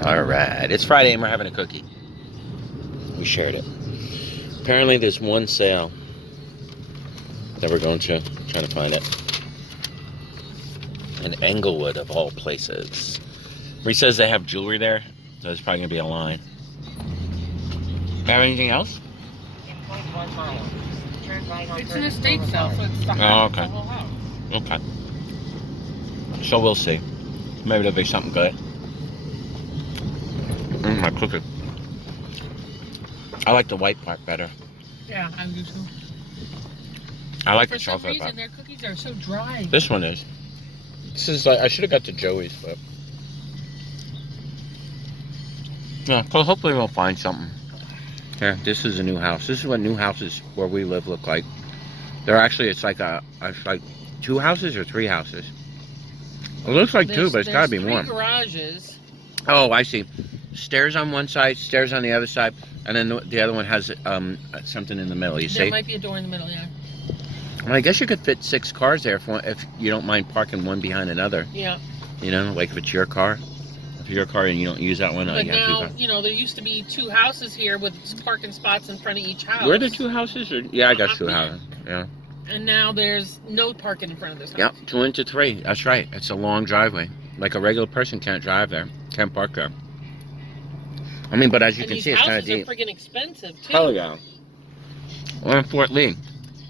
Alright, it's Friday and we're having a cookie. We shared it. Apparently there's one sale that we're going to. Trying to find it. In Englewood, of all places. He says they have jewelry there, so there's probably going to be a line. Have anything else? In 0.1 miles. Turn right on It's an estate sale, so it's the Oh, the okay. whole house. Okay. So we'll see. Maybe there'll be something good. My cookie. I like the white part better. Yeah, I do too. I like For the some chocolate reason, part. their cookies are so dry. This one is. This is like, I should have got the Joey's, but. Yeah, so hopefully we'll find something. Here, this is a new house. This is what new houses where we live look like. They're actually, it's like two houses or three houses. It looks like two, but it's gotta be more. There's 3 garages. Oh, I see. Stairs on one side, stairs on the other side, and then the other one has something in the middle. You see? There might be a door in the middle, yeah. Well, I guess you could fit 6 cars there if you don't mind parking one behind another. Yeah. You know, like if it's your car. If it's your car and you don't use that one, But you have now, 2 cars. you know, there used to be 2 houses here with parking spots in front of each house. Were there 2 houses? Or? Yeah, I got 2 houses. Yeah. And now there's no parking in front of this house. Yep, 2 into 3. That's right. It's a long driveway. Like a regular person can't drive there. Can't park there. I mean, but as you can see, it's kind of deep. These houses are freaking expensive, too. Hell yeah. We're in Fort Lee.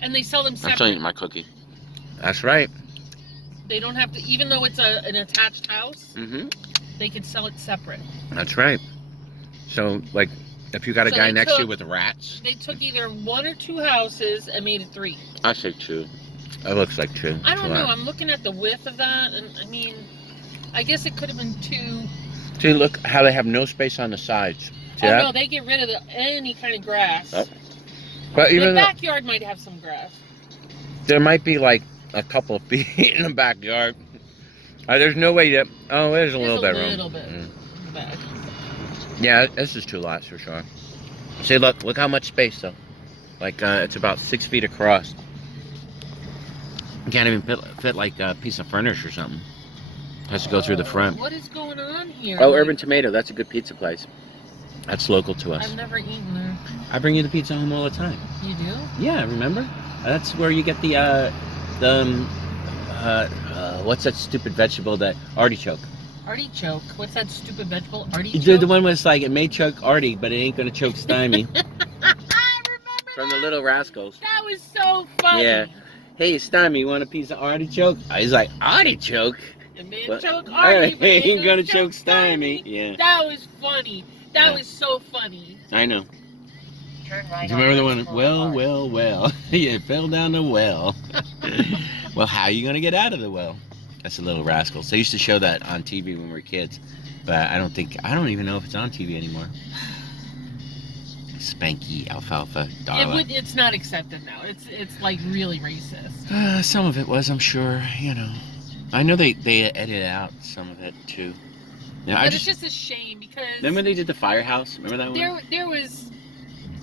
And they sell them I'm separate. telling you, my cookie. That's right. They don't have to, even though it's an attached house, Mm-hmm. they could sell it separate. That's right. So, like, if you got a So guy they next to you took- with rats. They took either 1 or 2 houses and made it 3. I say 2. It looks like 2. I don't know. I'm looking at the width of that, and I mean, I guess it could have been 2. See, look how they have no space on the sides. See Oh that? no, they get rid of any kind of grass. Oh. But The even though backyard might have some grass. there might be like a couple of feet in the backyard. There's no way that. Oh, there's a little bit room. Back. Yeah, this is 2 lots for sure. See, look how much space though. Like it's about 6 feet across. You can't even fit like a piece of furniture or something. Has to go through the front. What is going on here? Oh, Like, Urban Tomato. That's a good pizza place. That's local to us. I've never eaten there. I bring you the pizza home all the time. You do? Yeah, remember? That's where you get what's that stupid vegetable that artichoke? Artichoke. What's that stupid vegetable? Artichoke? The one was like, it may choke Artie, but it ain't gonna choke Stymie. I remember From that. the Little Rascals. That was so funny. Yeah. Hey, Stymie, you want a piece of artichoke? He's like, artichoke? It may What? choke Artie, but it ain't ain't gonna choke Stymie. Yeah. That was funny. That Yeah. was so funny. I know. Turn right Do you remember the on one? Collingswood. Well. You fell down the well. Well, how are you gonna get out of the well? That's the Little Rascals. They used to show that on TV when we were kids, but I don't even know if it's on TV anymore. Spanky alfalfa Darla. It's not accepted now. It's like really racist. Some of it was, I'm sure. You know, I know they edited out some of it too. Yeah, But it's just a shame because remember they did the Firehouse. Remember that one? there was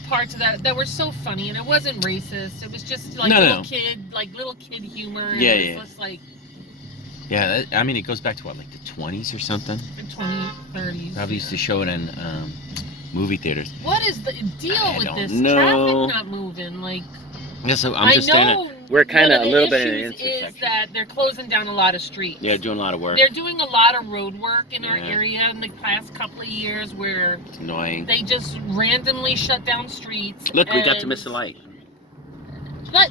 parts of that were so funny, and it wasn't racist. It was just like No. little kid humor. Yeah, It yeah. was just like Yeah, I mean it goes back to what, like the 20s or something. the 20s, 30s. Probably used to show it in movie theaters. What is the deal I with don't this know. traffic not moving? Like, Yeah, so I know we're kind of one a of little the bit in an issues is intersection. that they're closing down a lot of streets. Yeah, doing a lot of work. They're doing a lot of road work in our Yeah. area in the past couple of years where It's annoying. they just randomly shut down streets. Look, we got to and- miss a light.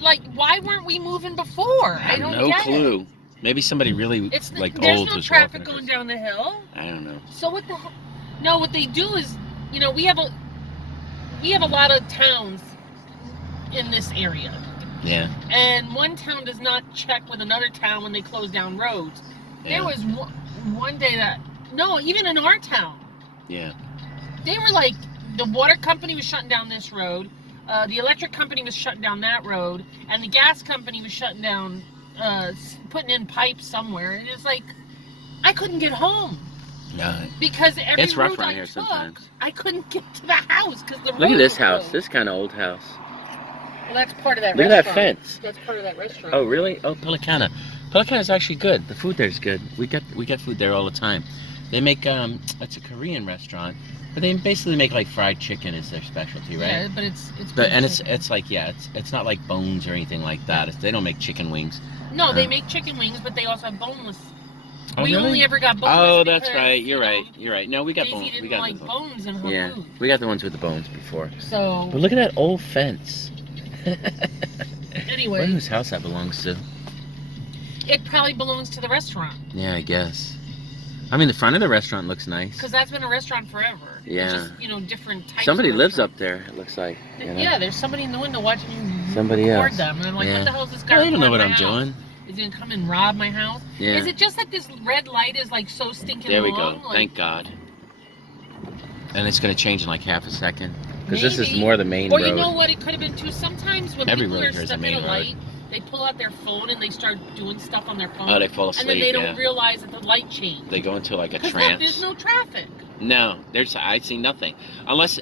Like, why weren't we moving before? I don't no get clue. it. Maybe somebody really It's like there's old no was traffic walking going across. down the hill. I don't know. So what the hell? No, what they do is, you know, we have a lot of towns in this area. Yeah. And one town does not check with another town when they close down roads. Yeah. There was one day that, no, even in our town, Yeah. they were like, the water company was shutting down this road, the electric company was shutting down that road, and the gas company was shutting down, putting in pipes somewhere. And it's like, I couldn't get home. Yeah. Because every It's rough road around I here took, sometimes. I couldn't get to the house because the road Look at this was house. closed. This kind of old house. Well, that's part of that Look at that restaurant. fence. That's part of that restaurant. Oh, really? Oh, Pelicana. Pelicana's actually good. The food there is good. We get food there all the time. They make it's a Korean restaurant, but they basically make like fried chicken is their specialty, right? Yeah, but it's it's like it's not like bones or anything like that. They don't make chicken wings. No, they make chicken wings, but they also have boneless. Oh, We really? only ever got boneless. Oh, that's because, right. You're right. You're right. No, we got Daisy bones. didn't We got like those. bones in her Yeah, food. we got the ones with the bones before. So. But look at that old fence. Anyway. Wonder whose house that belongs to. It probably belongs to the restaurant. Yeah, I guess. I mean, the front of the restaurant looks nice. Because that's been a restaurant forever. Yeah. It's just, different types Somebody of lives up restaurants. there, it looks like. You know? Yeah, there's somebody in the window watching you Somebody record else. them. And I'm like, Yeah. what the hell is this guy Well, they don't know what recording I'm my house? doing. Is he going to come and rob my house? Yeah. Is it just that this red light is like so stinking There we long? go. Like, Thank God. And it's going to change in like half a second. Because this is maybe. more the main Or road. you know what it could have been too? Sometimes when Every people road are here is a stuck in main a road. light, they pull out their phone and they start doing stuff on their phone. Oh, they fall and asleep, then they don't yeah. realize that the light changed. They go into like a Because trance. look, there's no traffic. No, I see nothing. Unless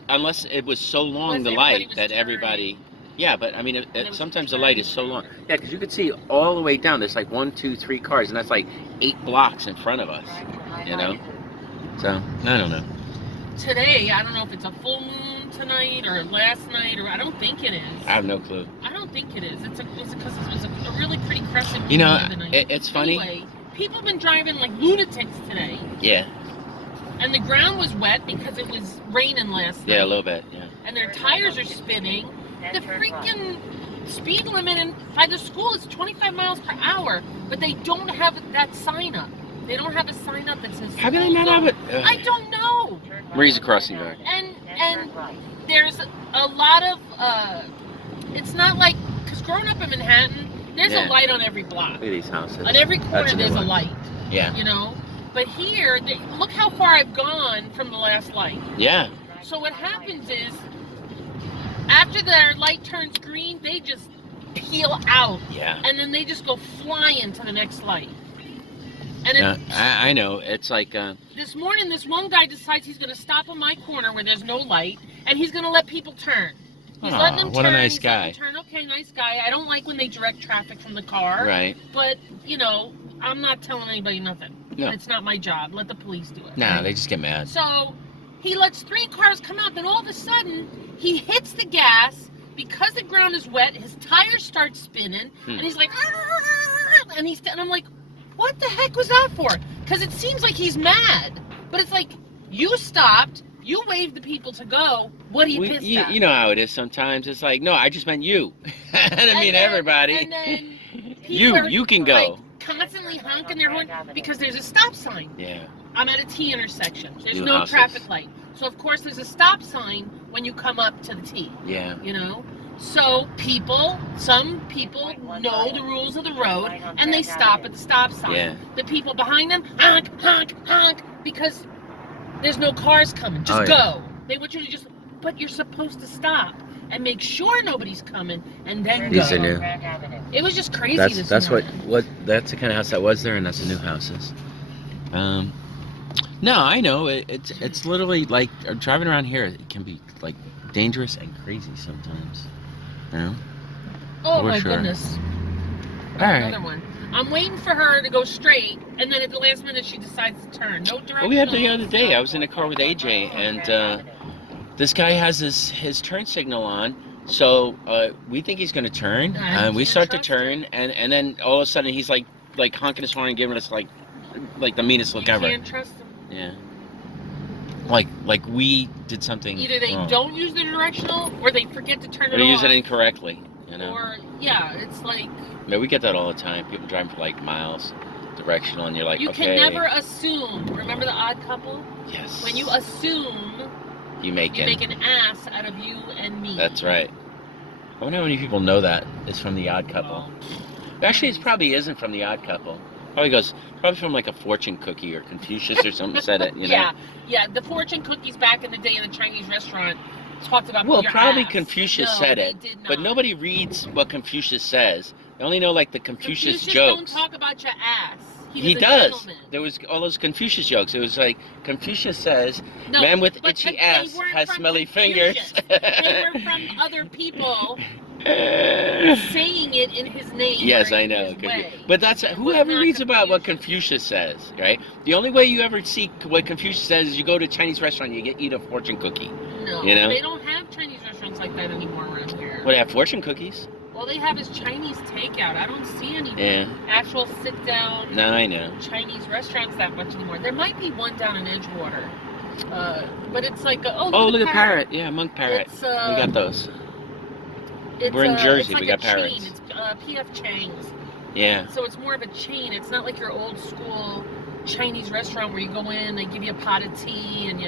it was so long, Unless the everybody light, was that turning. everybody... Yeah, but I mean, it was sometimes the light is so long. Yeah, because you could see all the way down. There's like 1, 2, 3 cars, and that's like 8 blocks in front of us. You know? So, I don't know. Today, I don't know if it's a full moon tonight or last night, or I don't think it is. I have no clue. I don't think it is. It's because it was a really pretty crescent moon You know, the other night. it's funny. Anyway, people have been driving like lunatics today, Yeah. and the ground was wet because it was raining last night. Yeah, a little bit, yeah. And their tires are spinning. The freaking speed limit by the school is 25 miles per hour, but they don't have that sign up. They don't have a sign up that says. How can they not have it? I don't know. Marie's a crossing guard. And there's a lot of it's not like, because growing up in Manhattan, there's Yeah. a light on every block. Look at these houses. On every corner That's a new there's a one. light. Yeah. You know? But here, look how far I've gone from the last light. Yeah. So what happens is, after their light turns green, they just peel out. Yeah. And then they just go flying to the next light. And Yeah, I know. It's like... this morning, this one guy decides he's going to stop on my corner where there's no light, and he's going to let people turn. He's Aw, letting them what a turn. nice he's letting guy. them turn. Okay, nice guy. I don't like when they direct traffic from the car. Right. But, I'm not telling anybody nothing. No. It's not my job. Let the police do it. Nah, right? they just get mad. So he lets 3 cars come out, then all of a sudden he hits the gas because the ground is wet. His tires start spinning, and he's like, and I'm like, what the heck was that for? Because it seems like he's mad, but it's like, you stopped, you waved the people to go. What are you pissed at? You know how it is sometimes. It's like, no, I just meant you. I didn't mean everybody. And then people you can go. like, constantly honking their horn because there's a stop sign. Yeah. I'm at a T intersection. There's New no houses. traffic light. So, of course, there's a stop sign when you come up to the T. Yeah. So some people know the rules of the road, and they stop at the stop sign. Yeah. The people behind them, honk, honk, honk, because there's no cars coming. Just Oh, yeah. go. They want you to but you're supposed to stop and make sure nobody's coming, and then These go. are new. It was just crazy this That's morning. that's the kind of house that was there, and that's the new houses. No, I know it's literally like driving around here. It can be like dangerous and crazy sometimes. You know? Oh For my sure. goodness. All right. Another one. I'm waiting for her to go straight, and then at the last minute she decides to turn. No direction. Well, we had the other day. I was in a car with AJ, and this guy has his turn signal on. So we think he's going to turn, and we start to turn, and then all of a sudden he's like honking his horn and giving us like the meanest look ever. You can't trust them. Yeah. Like we did something. Either they wrong. don't use the directional, or they forget to turn Or it they off. use it incorrectly. Or yeah, it's like Man, we get that all the time. People driving for like miles, directional, and you're like, you okay. can never assume. Remember the Odd Couple? Yes. When you assume, you make an ass out of you and me. That's right. I wonder how many people know that it's from the Odd Couple. Actually, it probably isn't from the Odd Couple. Probably from like a fortune cookie or Confucius or something said it. You know? Yeah. The fortune cookies back in the day in the Chinese restaurant talked about. Well, your probably ass. Confucius No, said they it, did not. but nobody reads what Confucius says. They only know like the Confucius jokes. don't talk about your ass. He was a does. gentleman. There was all those Confucius jokes. It was like Confucius says, No, "Man with but itchy they ass weren't has from smelly fingers." Confucius. They were from other people saying it in his name. Yes, or I in know. his way. But that's And whoever not reads about what Confucius. Confucius says, right? The only way you ever see what Confucius says is you go to a Chinese restaurant, you eat a fortune cookie. No, You know? they don't have Chinese restaurants like that anymore around here. Well, they have fortune cookies. All they have is Chinese takeout. I don't see any actual sit-down No, I know. Chinese restaurants that much anymore. There might be one down in Edgewater, but it's like Look at Parrot. Yeah, Monk Parrot. It's, we got those. It's, We're in Jersey. It's like we got a chain. parrots. It's P.F. Chang's. Yeah. So it's more of a chain. It's not like your old school Chinese restaurant where you go in, they give you a pot of tea, and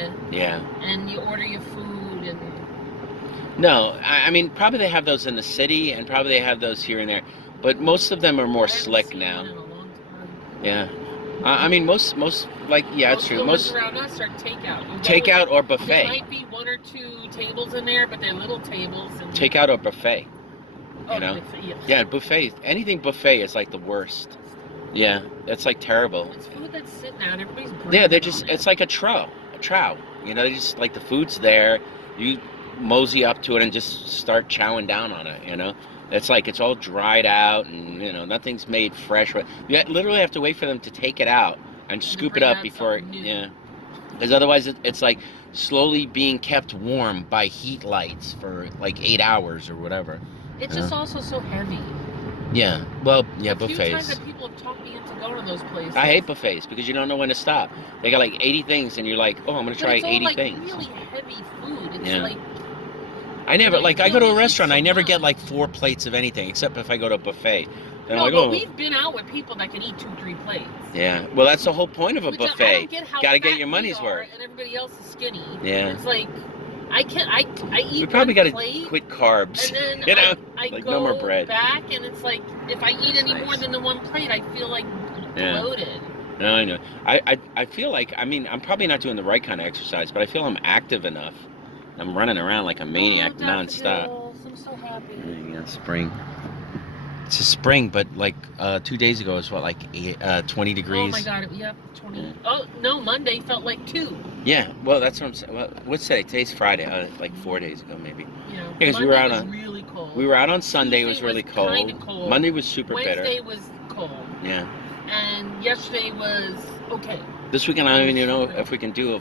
you order your food and. No, I mean probably they have those in the city, and probably they have those here and there, but most of them are more slick now. In a long time. Yeah. I mean most like it's true. Most around us are takeout. Takeout or buffet. There might be one or two tables in there, but they're little tables. And takeout or buffet. You know? Buffet, Yeah, buffet. Anything buffet is like the worst. Yeah, that's like terrible. It's food that's sitting out. Everybody's Yeah, they're just. It's like a trow. You know, they just like the food's there. You mosey up to it and just start chowing down on it. You know, it's like it's all dried out and nothing's made fresh. You literally have to wait for them to take it out and scoop it up before. Because otherwise it's like slowly being kept warm by heat lights for like 8 hours or whatever. It's just also so heavy. Yeah. Well, yeah, A few buffets. times that people have talked me into going to those places. I hate buffets because you don't know when to stop. They got like 80 things and you're like, oh, I'm going to try it's all 80 like things. Really heavy food. It's Yeah. like I never, I like, I go to a feel like restaurant, it's I never so get like 4 plates of anything, except if I go to a buffet. Then no, I'm like, but oh. we've been out with people that can eat 2-3 plates. Yeah. Well, that's the whole point of a Which I buffet. don't get how Got to get fat your we money's are worth. And everybody else is skinny. Yeah. It's like I eat. We probably got to plate, quit carbs. And then you know, I like go no more bread. back, and it's like if I eat any nice. more than the 1 plate, I feel like bloated. No, I know. I feel like, I mean, I'm probably not doing the right kind of exercise, but I feel I'm active enough. I'm running around like a maniac nonstop. I'm so happy. Yeah, spring. It's a spring, but like 2 days ago it was what, like 20 degrees? Oh my god, yep, 20. Yeah. Oh, no, Monday felt like 2. Yeah, well, that's what I'm saying. Well, what's today? Today's Friday, like 4 days ago maybe. Yeah, because Monday we were out was on really cold. We were out on Sunday. It was Tuesday really kinda cold. cold. Monday was super bitter. Wednesday was cold. Yeah. And yesterday was okay. This weekend I don't even know if we can do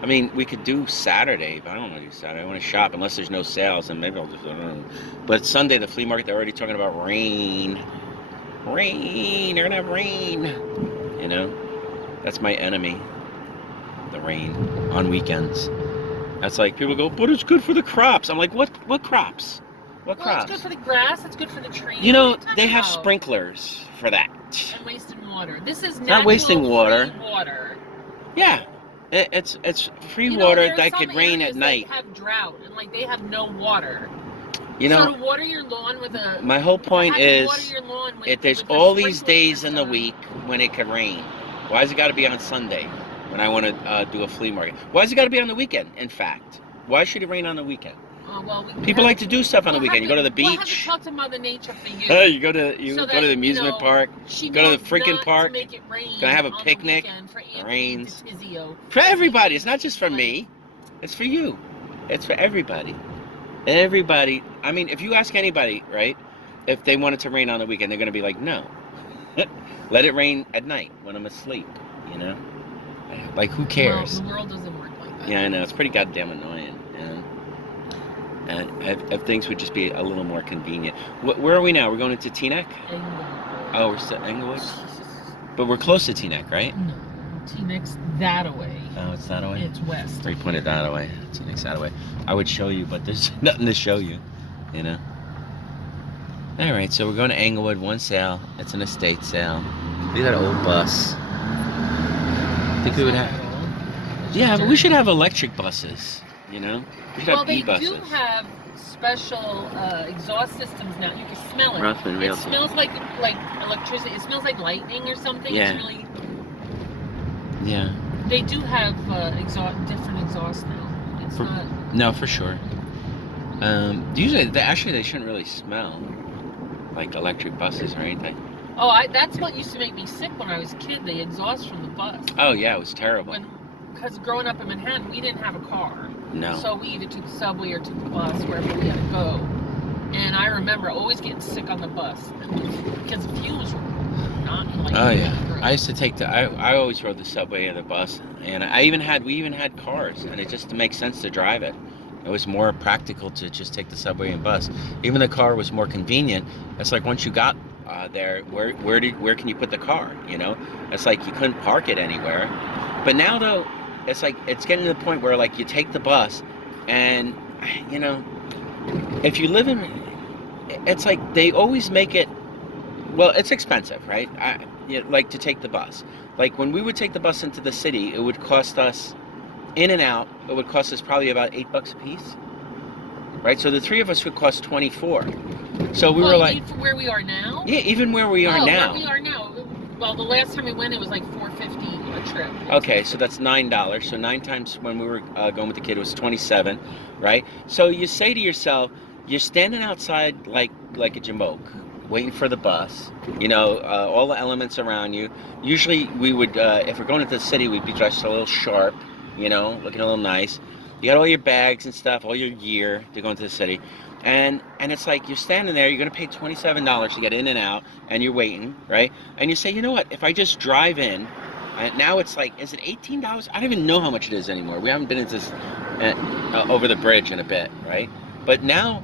I mean, we could do Saturday, but I don't want to do Saturday. I want to shop unless there's no sales, and maybe I'll just, I don't know. But Sunday, the flea market, they're already talking about rain. Rain, they're gonna have rain. You know, that's my enemy. The rain on weekends. That's like people go, but it's good for the crops. I'm like, what crops? What crops? It's good for the grass. It's good for the trees. You know, What are you they talking have about? sprinklers for that. And wasting water. This is Not wasting natural water. free water. Yeah, it's free You know, water there are that some could rain areas at night. That have drought and like they have no water. You so know, to water your lawn with a. my whole point how do you is, water your lawn with, if there's with a all these sprinkler days in the system? week when it could rain, why has it got to be on Sunday when I want to do a flea market? Why has it got to be on the weekend? In fact, why should it rain on the weekend? Well, People like to do stuff on the weekend. You go to the We'll have to beach. talk to Mother Nature for you. You go to the amusement park. She go to the knows freaking not park. To make it rain Gonna have a on the picnic. weekend for It rains. DeTizio. For everybody. It's not just for me. It's for you. It's for everybody. Everybody. I mean, if you ask anybody, right, if they want it to rain on the weekend, they're gonna be like, no. Let it rain at night when I'm asleep. You know. Like, who cares? Well, the world doesn't work like that. Yeah, I know. It's pretty goddamn annoying. You know? And if things would just be a little more convenient. Where are we now? We're going into Teaneck? Oh, we're still Englewood? But we're close to Teaneck, right? No, Teaneck's that away. Oh, it's that way? It's west. Or you pointed that way. Teaneck's that way. I would show you, but there's nothing to show you. You know? Alright, so we're going to Englewood. One sale. It's an estate sale. Look at that old bus. I think we would have... Yeah, but we should have electric buses, you know? We should have e-buses. Well, they do have special exhaust systems now. You can smell it. Rothman, it smells like electricity. It smells like lightning or something. Yeah. It's really... Yeah. They do have different exhaust now. It's not... No, for sure. Usually, they shouldn't really smell like electric buses or anything. Oh, that's what used to make me sick when I was a kid, the exhaust from the bus. Oh, yeah, it was terrible. Because growing up in Manhattan, we didn't have a car. No. So we either took the subway or took the bus wherever we had to go. And I remember always getting sick on the bus because the fumes were not like. Oh yeah, great. I used to take I always rode the subway and the bus, and we even had cars, and it just makes sense to drive it. It was more practical to just take the subway and bus. Even the car was more convenient. It's like once you got there, where can you put the car? You know, it's like you couldn't park it anywhere. But now though, it's like it's getting to the point where like you take the bus, and you know, if you live in, it's like they always make it. Well, it's expensive, right? Like to take the bus. Like when we would take the bus into the city, it would cost us, in and out, it would cost us probably about $8 a piece, right? So the three of us would cost 24. So we were like, even where we are now. yeah, even where we are now. Where we are now. Well, the last time we went, it was like $4.50 a trip. Okay, so that's $9. So 9 times when we were going with the kid, it was 27, right? So you say to yourself, you're standing outside like a jamoke, waiting for the bus, you know, all the elements around you. Usually we would, if we're going into the city, we'd be dressed a little sharp, you know, looking a little nice. You got all your bags and stuff, all your gear to go into the city. And it's like you're standing there, you're going to pay $27 to get in and out, and you're waiting, right? And you say, you know what, if I just drive in, now it's like, is it $18? I don't even know how much it is anymore. We haven't been into this over the bridge in a bit, right? But now,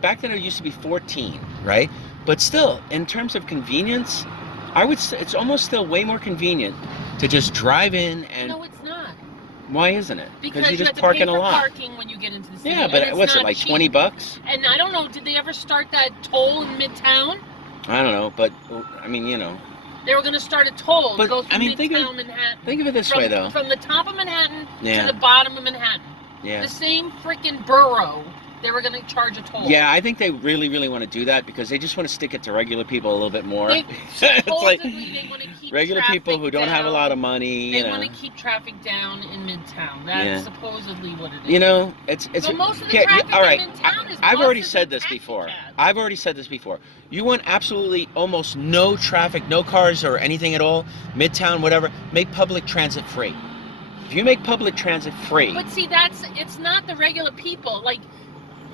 back then it used to be 14, right? But still, in terms of convenience, it's almost still way more convenient to just drive in and. No, it's not. Why isn't it? Because you you just have to park pay in a for lot. parking when you get into the city. Yeah, but what's it like, cheap. $20? And I don't know, did they ever start that toll in Midtown? I don't know, but I mean, you know. They were going to start a toll. But Go through I mean, Midtown Manhattan. Think of it this way, though. From the top of Manhattan Yeah. to the bottom of Manhattan. Yeah. The same freaking borough. They were going to charge a toll. Yeah, I think they really, really want to do that because they just want to stick it to regular people a little bit more. It's like they want to keep regular people who don't have a lot of money. They You know. want to keep traffic down in Midtown. That's supposedly what it is. You know, it's. But most of the traffic all right. in Midtown is I've already buses said and this taxi before. cabs. I've already said this before. You want absolutely almost no traffic, no cars or anything at all. Midtown, whatever. Make public transit free. If you make public transit free. But see, it's not the regular people. Like,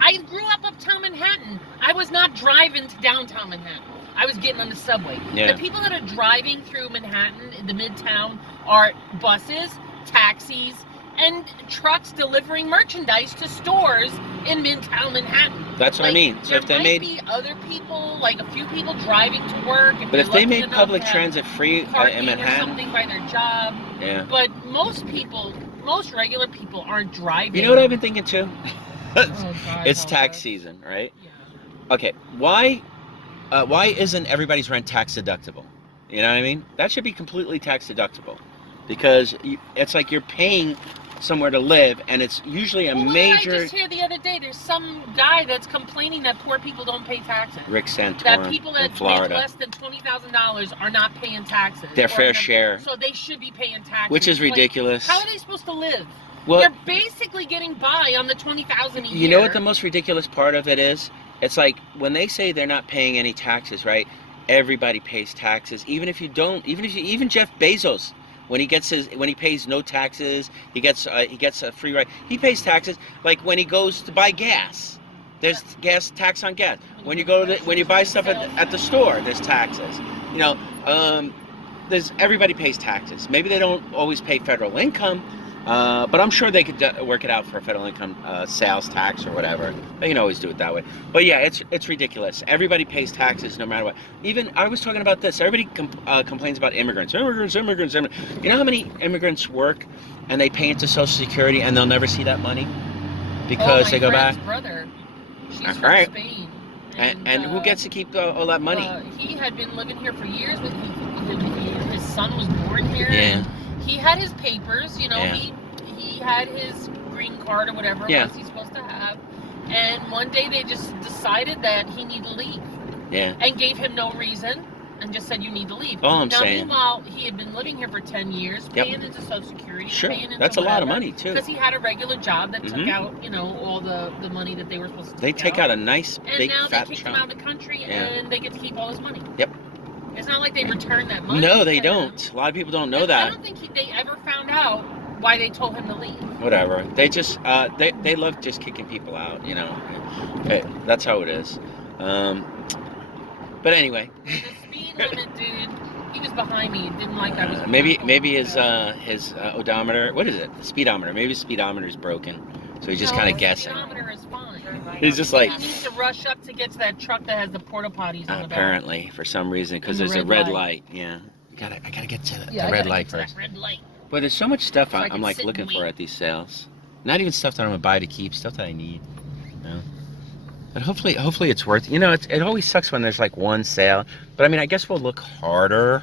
I grew up uptown Manhattan. I was not driving to downtown Manhattan. I was getting on the subway. Yeah. The people that are driving through Manhattan, in the Midtown, are buses, taxis, and trucks delivering merchandise to stores in Midtown Manhattan. That's what I mean. So if they there made. might be other people, like a few people driving to work. But if they made enough public to have transit free parking in or Manhattan. something by their job. Yeah. But most regular people aren't driving. You know what I've been thinking too? Oh, God, It's help tax us. season, right? Yeah. Okay, why isn't everybody's rent tax deductible? You know what I mean? That should be completely tax deductible, because it's like you're paying somewhere to live, and it's usually a major. What did I just hear the other day? There's some guy that's complaining that poor people don't pay taxes. Rick Santorum That people in that make Florida, less than $20,000 are not paying taxes. their fair share, So they should be paying taxes. which is Like, ridiculous. how are they supposed to live? Well, They're basically getting by on the $20,000 a year. you know what the most ridiculous part of it is? It's like when they say they're not paying any taxes, right? Everybody pays taxes, even even Jeff Bezos, when he pays no taxes, he gets a free ride. He pays taxes. Like when he goes to buy gas, there's tax on gas. When you buy stuff at the store, there's taxes. You know, everybody pays taxes. Maybe they don't always pay federal income. But I'm sure they could work it out for a federal income sales tax or whatever. They can always do it that way. But yeah, it's ridiculous. Everybody pays taxes no matter what. Even I was talking about this. Everybody complains about immigrants. Immigrants. You know how many immigrants work and they pay into Social Security and they'll never see that money because they go back. My friend's brother, she's from Right. Spain. And who gets to keep all that money? He had been living here for years. His son was born here. Yeah. He had his papers, you know, Yeah. he had his green card or whatever Yeah. it was he's supposed to have. And one day they just decided that he needed to leave. Yeah. And gave him no reason and just said, you need to leave. All I'm now, saying. Meanwhile, he had been living here for 10 years, Yep. paying into Social Security, Sure. paying into That's a lot of whatever, money too. because he had a regular job that took Mhm. out, you know, all the money that they were supposed to They take out a nice and big now fat they kicked chunk. him out of the country, Yeah. and they get to keep all his money. Yep. It's not like they return that money. No, they to him. don't. A lot of people don't know And I that. don't think they ever found out why they told him to leave. Whatever. They just they love just kicking people out, you know. That's how it is. But anyway. The speed limit, dude. He was behind me. Didn't like I was. Maybe his odometer. What is it? The speedometer. Maybe his speedometer is broken. So he's just kind of guessing. The speedometer is fine. He's just like. He needs to rush up to get to that truck that has the porta potties on the back. Apparently, for some reason, because there's a red light. Yeah. I gotta get to the red light first. Red light. But there's so much stuff So I I'm can like sit looking and for wait. at these sales. Not even stuff that I'm gonna buy to keep, stuff that I need. You know? But hopefully it's worth. You know, it always sucks when there's like one sale. But I mean, I guess we'll look harder.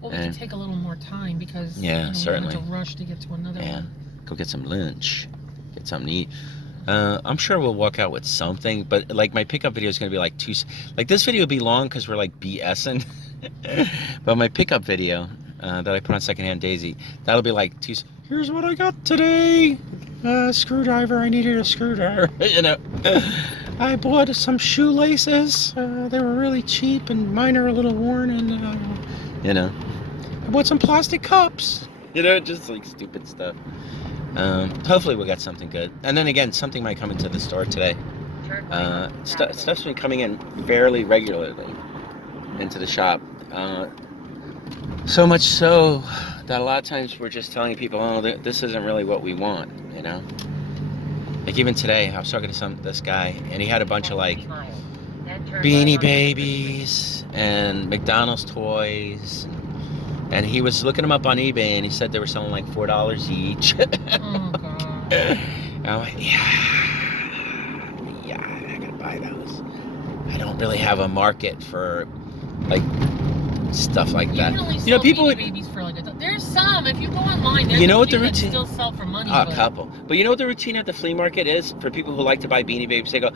Well, we can take a little more time because certainly. we have to rush to get to another one. Go get some lunch, get something to eat. I'm sure we'll walk out with something, but like my pickup video is gonna be like this video will be long because we're like BSing. But my pickup video that I put on Secondhand Daisy, that'll be like here's what I got today. Screwdriver, I needed a screwdriver. You know, I bought some shoelaces. They were really cheap and mine are a little worn, and you know, I bought some plastic cups. You know, just like stupid stuff. Hopefully we'll get something good. And then again, something might come into the store today. Stuff's been coming in fairly regularly into the shop. So much so that a lot of times we're just telling people, oh, this isn't really what we want, you know? Like even today, I was talking to this guy, and he had a bunch of like Beanie Babies and McDonald's toys. And he was looking them up on eBay, and he said they were selling like $4 each. Oh, God. And I'm like, yeah, I gotta buy those. I don't really have a market for like stuff like that. You know, people babies for like there's some. If you go online, there's what the routine still sell for money. A couple. But you know what the routine at the flea market is for people who like to buy Beanie Babies? They go,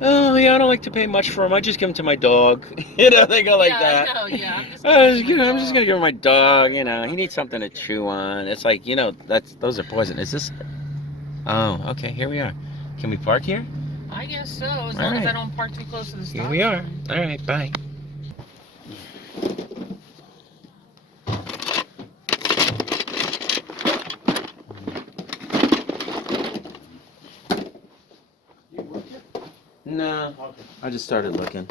oh yeah, I don't like to pay much for them. I just give them to my dog. You know, they go like that. I know, yeah. I'm just gonna give my dog. You know, he needs something to chew on. It's like, you know, those are poison. Is this? Oh, okay. Here we are. Can we park here? I guess so, as long as I don't park too close to the stop. Here we are. All right, bye. No, I just started looking.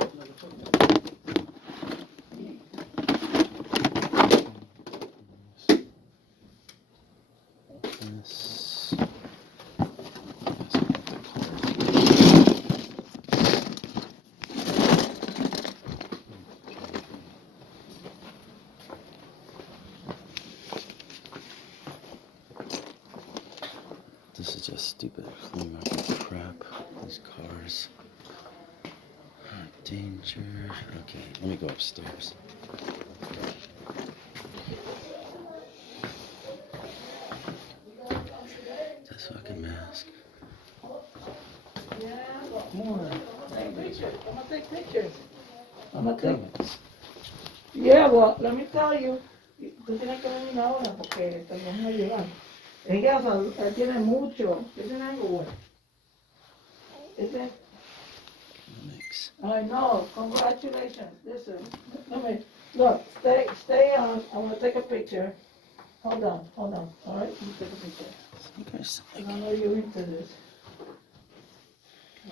This is just stupid flea market crap. These cars. Danger. Okay, let me go upstairs. This fucking mask. Yeah, more. Take pictures. I'm gonna take pictures. I'm gonna take. Yeah, well, let me tell you. Tú tienes que venir ahora porque te vamos a llevar. Ella, o sea, tiene mucho. Tiene algo bueno. Mix. I know. Congratulations. Listen, let me look. Stay on. I want to take a picture. Hold on. All right, you take a picture. I know you're into this.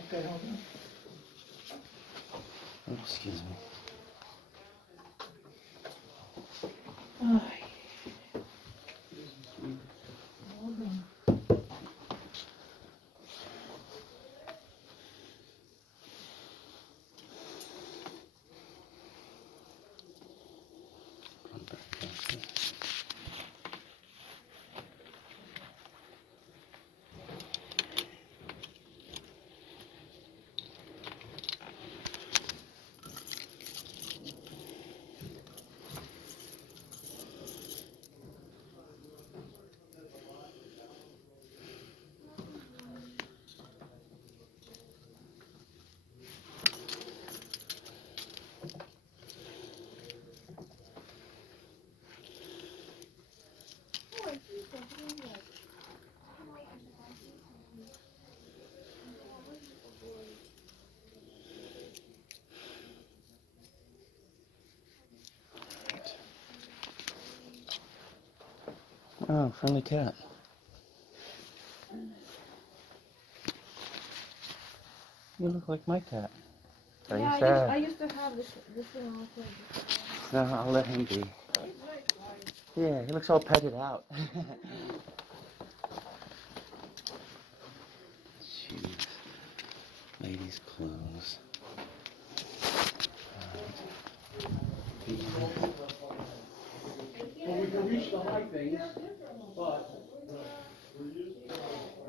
Okay, hold on. Oh, excuse me. Ay. Hold on. Oh, friendly cat. You look like my cat. Are you Yeah, sad? I used to have this one also. No, I'll let him be. Yeah, he looks all petted out. Shoes. Ladies' clothes.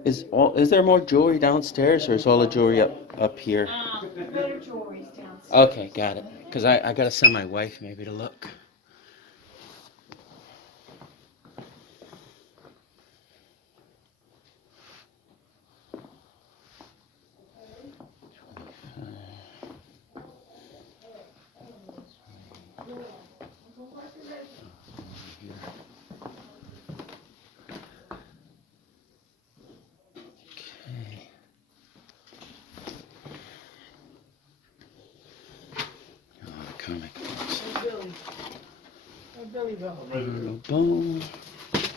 Is there more jewelry downstairs, or is all the jewelry up here? Better jewelry's downstairs. Okay, got it. Because I gotta send my wife maybe to look. Comic books. Billy go. Boom.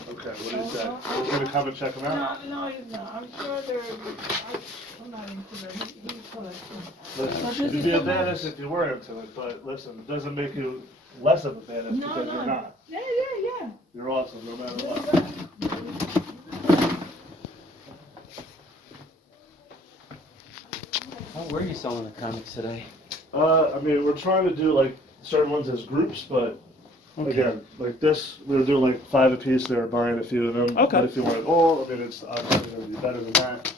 Okay, what is that? We're gonna come and check them out? No, he's not. I'm sure I'm not into that. He's collecting. Listen, you'd be a badass if you were into it, but listen, it doesn't make you less of a badass because you're not. Yeah. You're awesome, no matter what. How were you selling the comics today? I mean, we're trying to do like certain ones as groups, but again, like this, we were doing like 5 apiece. They were buying a few of them. Okay. But if you want it all, I mean, it's obviously going to be better than that.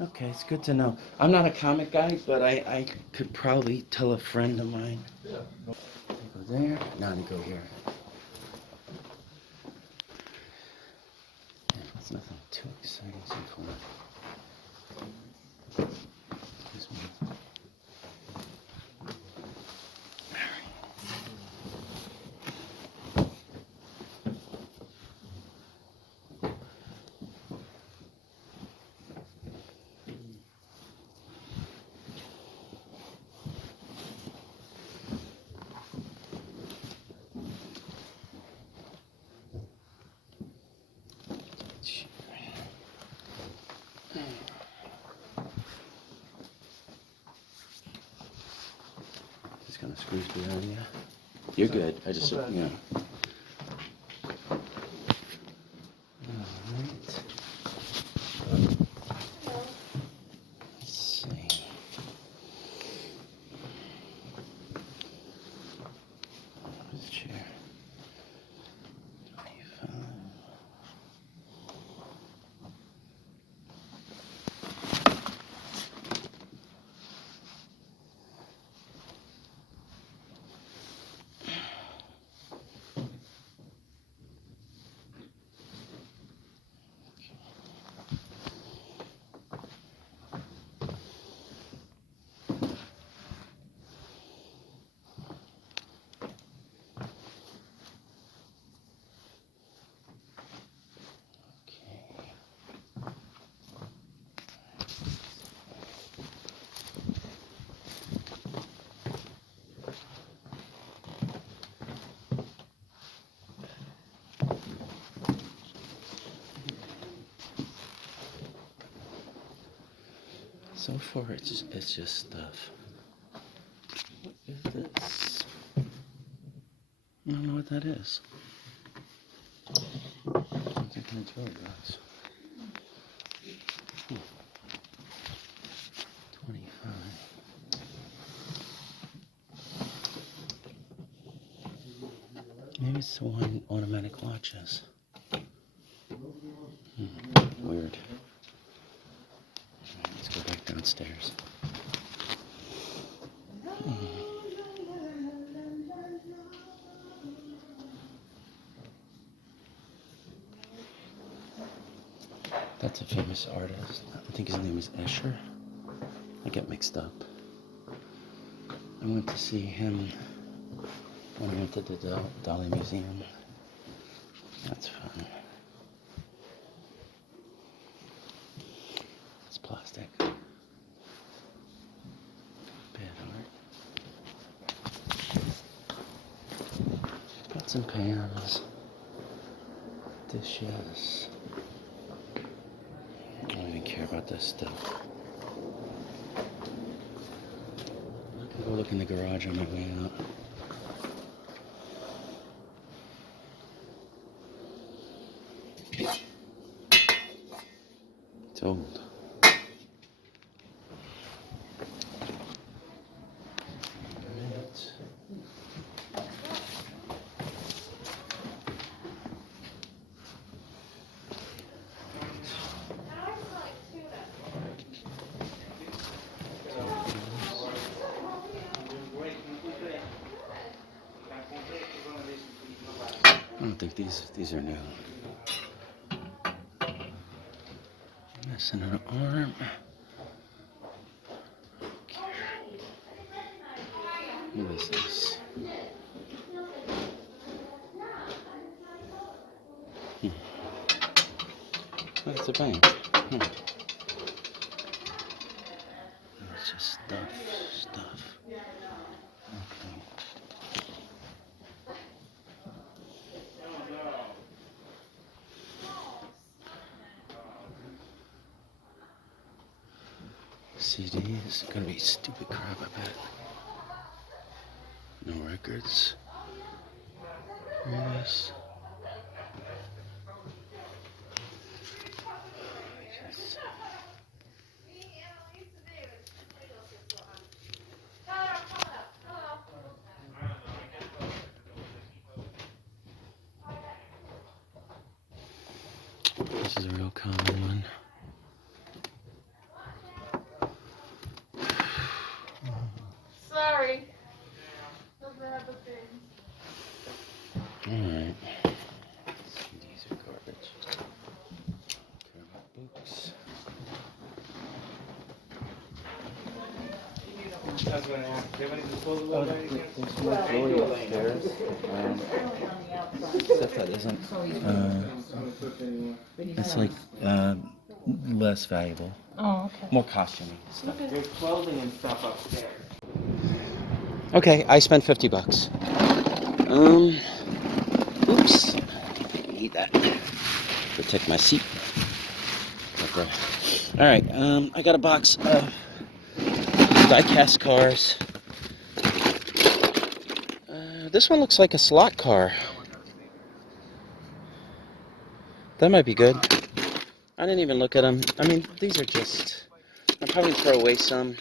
Okay, it's good to know. I'm not a comic guy, but I could probably tell a friend of mine. Yeah. Go there, now to go here. Yeah, it's nothing too exciting so far. This one. Just gonna squeeze behind you. You're good. I just, Okay. you know. Alright. Let's see. This chair. 25. So far, it's just stuff. What is this? I don't know what that is. I think it's really gross. 25. Maybe it's the one automatic watches. Weird. Let's go back downstairs. That's a famous artist. I think his name is Escher. I get mixed up. I went to see him when I went to the Dali Museum. That's fun. It's plastic. Bad art. Pots and pans. Dishes. I don't even care about this stuff. Go look in the garage on my way out. It's old. I don't think these are new. Missing an arm. What is this? That's a bank. It's just stuff. Okay. CDs, gonna be stupid crap, I bet. No records. Yes. This is a real common one. Sorry. Doesn't have the thing. Alright. CDs are garbage. Care about books. Except that isn't. It's like less valuable. Oh, okay. More costuming stuff. There's clothing and stuff upstairs. Okay, I spent $50. Oops. Need that. Protect my seat. Okay. Alright, I got a box of die-cast cars. This one looks like a slot car. That might be good. I didn't even look at them. I mean, these are just... I'll probably throw away some.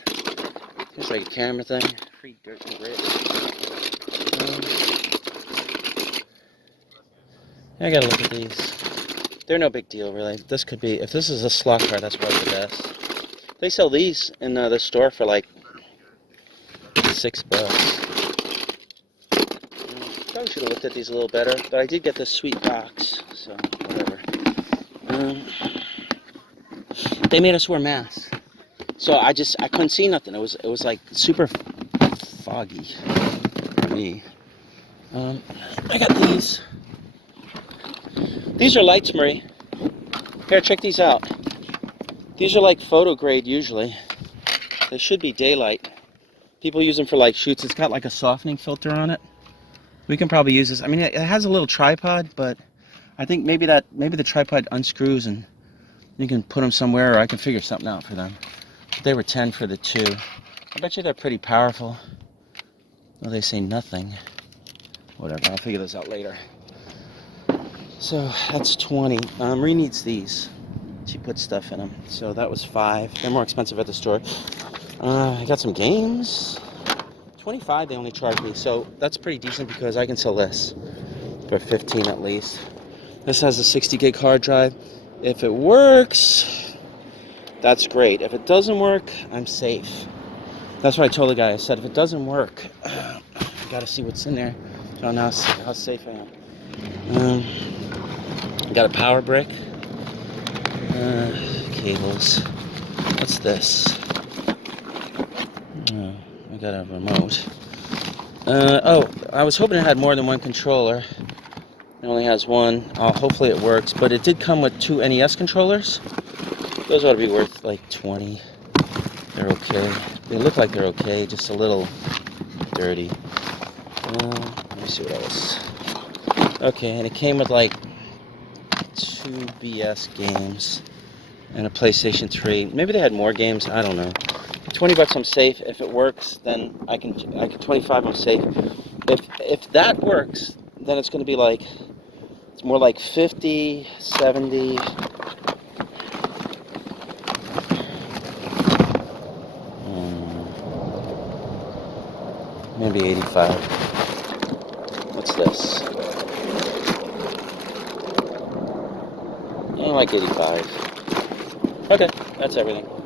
Here's like a camera thing. Free dirt and grit. I gotta look at these. They're no big deal, really. This could be... If this is a slot car, that's probably the best. They sell these in the store for like $6. Probably should have looked at these a little better, but I did get this sweet box, so whatever. They made us wear masks, so I couldn't see nothing. It was like super foggy for me. I got these. These are lights, Marie. Here, check these out. These are like photo grade usually. They should be daylight. People use them for like shoots. It's got like a softening filter on it. We can probably use this. I mean, it has a little tripod, but I think maybe the tripod unscrews and you can put them somewhere, or I can figure something out for them. But they were 10 for the 2. I bet you they're pretty powerful. Well, they say nothing. Whatever, I'll figure this out later. So that's 20. Marie needs these. She put stuff in them. So that was 5. They're more expensive at the store. I got some games. 25 they only charged me, so that's pretty decent because I can sell this for 15 at least. This has a 60 gig hard drive. If it works, that's great. If it doesn't work, I'm safe. That's what I told the guy. I said, if it doesn't work, I gotta see what's in there. I don't know how safe I am. Got a power brick. Cables. What's this? Oh, I got a remote. I was hoping it had more than one controller. It only has one. Hopefully it works. But it did come with 2 NES controllers. Those ought to be worth like 20. They're okay. They look like they're okay, just a little dirty. Let me see what else. Okay, and it came with like 2 BS games. And a PlayStation 3. Maybe they had more games. I don't know. $20 I'm safe. If it works, then I can 25 I'm safe. If that works, then it's going to be like, it's more like 50, 70. Maybe 85. What's this? Yeah, like 85. Okay, that's everything.